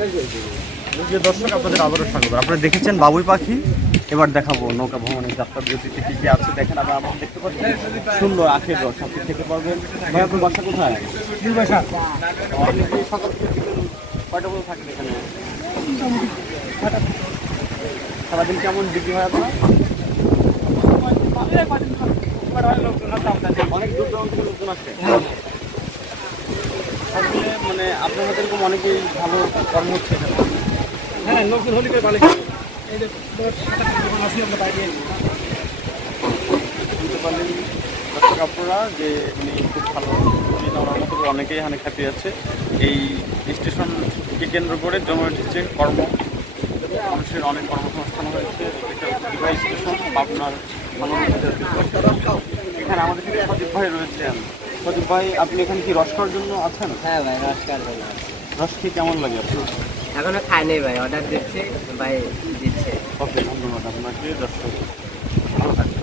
প্রিয় দর্শক, আপনাদের আবারও স্বাগত। আপনারা দেখেছেন বাবুই পাখি, এবার দেখাবো নৌকা ভ্রমণের যাত্রা বিরতিতে কী কী আছে। দেখেন আমরা দেখতে পাচ্ছি সুন্দর আখের রস, আপনি খেতে পারবেন। ভাই আপনার বাসা কোথায়? বাসা আপনি কি সকাল থেকে কয়টা বলে থাকেন এখানে? সারাদিন কেমন বিক্রি হয় আপনার? অনেক দূর দূরান্ত থেকে লোকজন আসে। মানে আপনার মধ্যে এরকম অনেকেই ভালো কর্ম হচ্ছে এখানে। হ্যাঁ, লোকজন হলি করে ভালো। এই যে আমরা বাইরে বুঝতে পারলেন দর্শক আপনারা যে উনি খুব ভালো, উনি ওনার মতো করে অনেকেই এখানে খ্যাতি আছে। এই স্টেশনকে কেন্দ্র করে জমে উঠেছে কর্ম, মানুষের অনেক কর্মসংস্থান হয়েছে। এটা স্টেশন পাবনার এখানে আমাদের সাথে সজীব ভাই রয়েছেন। সজীব ভাই, আপনি এখানে কি রস খাওয়ার জন্য আছেন? হ্যাঁ ভাই, নমস্কার ভাই। রস খেয়ে কেমন লাগে আপনার? এখনো খাই নাই ভাই, অর্ডার দিচ্ছি ভাই, দিচ্ছে। ওকে, ধন্যবাদ আপনাকে। দর্শক ভালো থাকবেন।